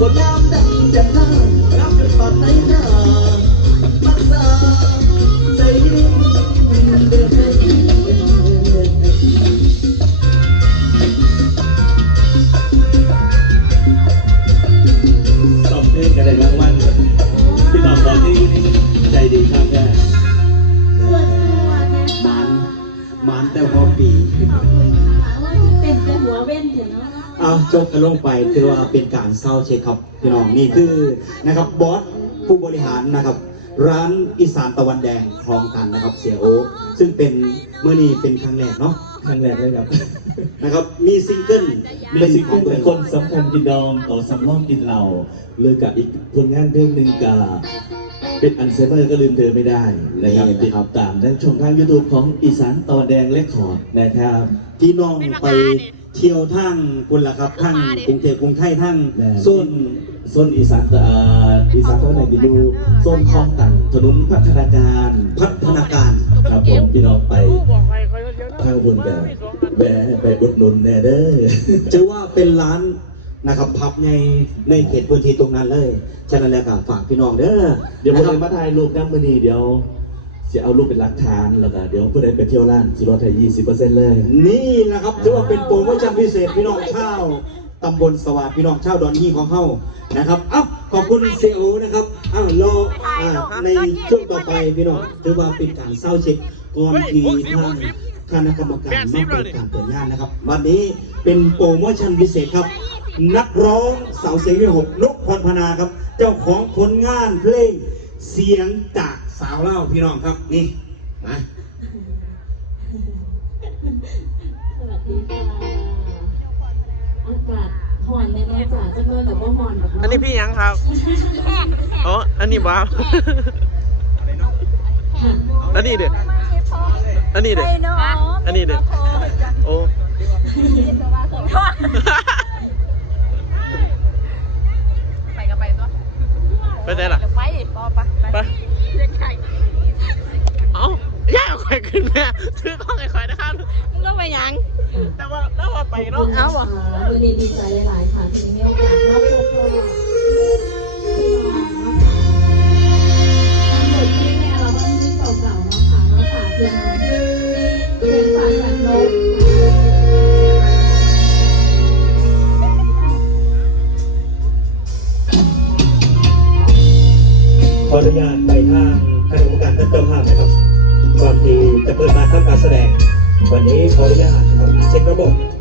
คนงามดังจะข้างามจนปอดไหนหน้ามักษาใจยิ่งเดือดสองเพลงกันเลยรางวัลหมดพี่น้องตอนนี้ใจดีครับแม่สวดสวดนะหมันหมันแต่พอปีขอบคุณค่ะว่าเป็นแต่หัวเว้นเถอะเนาะ เอาจบกันลงไปถือว่าเป็นการเศร้าเช็คครับพี่น้องนี่คือนะครับบอสผู้บริหารนะครับ ร้านอีสานตะวันแดงคลองตันนะครับ เสียโอซึ่งเป็นเมื่อนี้เป็นครั้งแรกเนาะครั้งแรกเลยครับ นะครับ มีซิงเกิลมีสิ่งที่เป็นคนสำคัญกินดองต่อสำรองกินเหล่าหรือกับอีกผลงานเพลงหนึ่งกับเป็นอันเซเบอร์ก็ลืมเธอไม่ได้นะครับติดตามได้ชมทาง YouTube ของอีสานตอนแดงและคอร์ดนะครับพี่น้องไป เที่ยวทั้งคุณล่ะครับทั้งกรุงเทพกรุงไทยทั้งแม่ โซนโซนอีสานเอ่ออีสานตอนไหนจะอยู่โซนคลองตันถนนพัฒนาการพัฒนาการ ครับผมพี่น้องไปทางคุณกันแวะไปอุดหนุนแน่เด้อ จะว่าเป็นร้านนะครับพับในในเขตพื้นที่ตรงนั้นเลย ฉะนั้นแล้วก็ฝากพี่น้องเด้อเดี๋ยวนะผู้คใดรับมาถ่ายรูปน้ำมือนีเดี๋ยว จะเอารูปเป็นหลักฐานแล้วก็เดี๋ยวผู้ใดไปเที่ยวร้านสิลดให้ยี่สิบเปอร์เซ็นต์เลยนี่แหละครับถือว่าเป็นโปรโมชั่นพิเศษพี่น้องชาวตำบลสวัสดิ์พี่น้องชาวดอนฮีของเฮานะครับเอ้าขอบคุณเซโอนะครับอ้าวรออ่าในช่วงต่อไปพี่น้องถือว่าเป็นการเศร้าเช็คก่อนที่ทางคณะกรรมการมาเปิดการเปิดงานนะครับ วันนี้เป็นโปรโมชั่นพิเศษครับ นักร้องสาวเสียงวิหกนกพรพนาครับ เจ้าของผลงานเพลงเสียงจาก สาวเล่าพี่น้องครับนี่มาสวัสดีค่ะอากาศห่อนในน้อยจ่าจังเลยแต่ว่าห่อนแบบอันนี้พี่ยังครับอ๋ออันนี้บ้าวอันนี้เด็ดอันนี้เด็ดอันนี้เด็ด ไปขอบเนาะคุณค่ะวันนี้ดีใจหลายๆค่ะที่มีโอกาสมาพบพ่อพี่น้องเนาะค่ะทั้งหมดที่ในอัลบั้มที่เก่าๆเนาะค่ะมาฝากเป็นเป็นฝากจากนกขออนุญาตไปทางคณะกรรมการท่านเจ้าภาพนะครับก่อนที่จะเปิดมาทำการแสดงวันนี้ขออนุญาตนะครับเช็คระบบนะครับ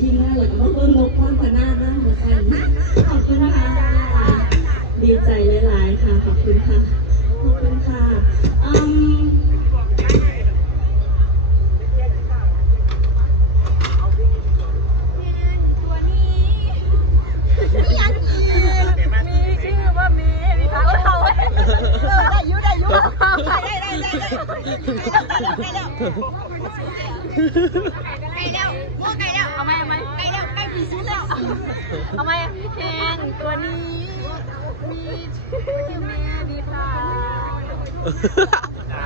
ทีมงานเลยก็มาเบิ่งมุกความพนาหน้าหมดกันขอบคุณค่ะ ดีใจหลายๆค่ะ ขอบคุณค่ะ ขอบคุณค่ะอืมตัวนี้มีอัน ได้ได้ได้ได้แล้วไก่แล้วว่าไก่แล้วเอาไหมเอาไหมไก่แล้วไก่ผีสุดแล้วเอาไหมแทนตัวนี้มีชื่อแม่ดีค่ะ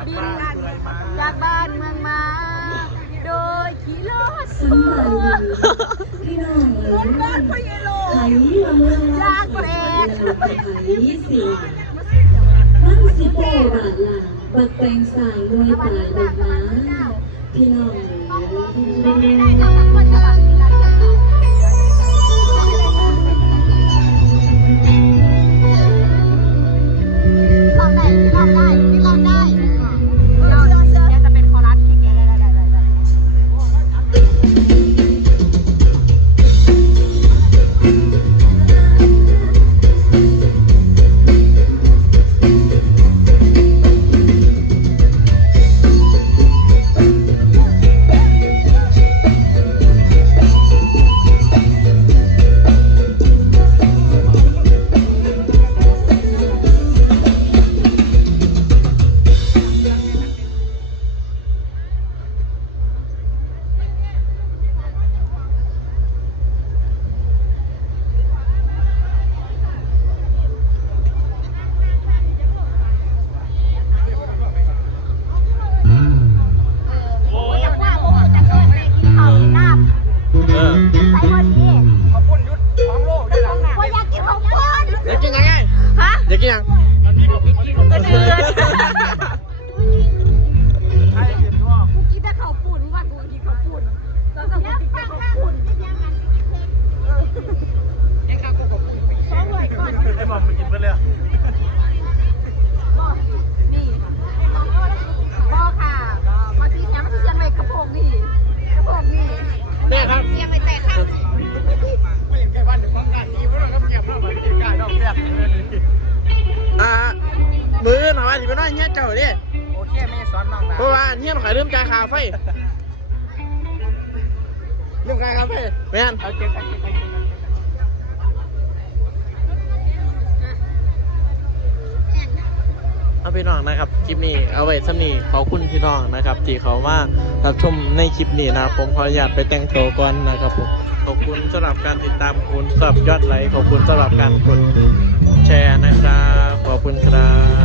บินจากบ้านเมืองมา โดยขี่รถสำบายดีพี่น้องเอ๋ยบ้านพ่อเยโลไผ่ละเมืองยากแปลกไผ่สีมันสิโปบาทละ ปักแปลงสายด้วยป่าดอกไม้พี่น้อง ราะว่าเงี้ยขายเริ่มจ่ายค่าไฟเริ่มจ่ายค่าไฟแม่นเอาเจ๊กันเจ๊กันเอาพี่น้องนะครับคลิปนี้เอาไว้ซ้ำนี้ขอบคุณพี่น้องนะครับที่เขามารับชมในคลิปนี้นะครับผมขออนุญาตไปแต่งตัวก่อนนะครับผมขอบคุณสำหรับการติดตามคุณสำหรับยอดไลค์ขอบคุณสำหรับการกดแชร์นะครับขอบคุณครับ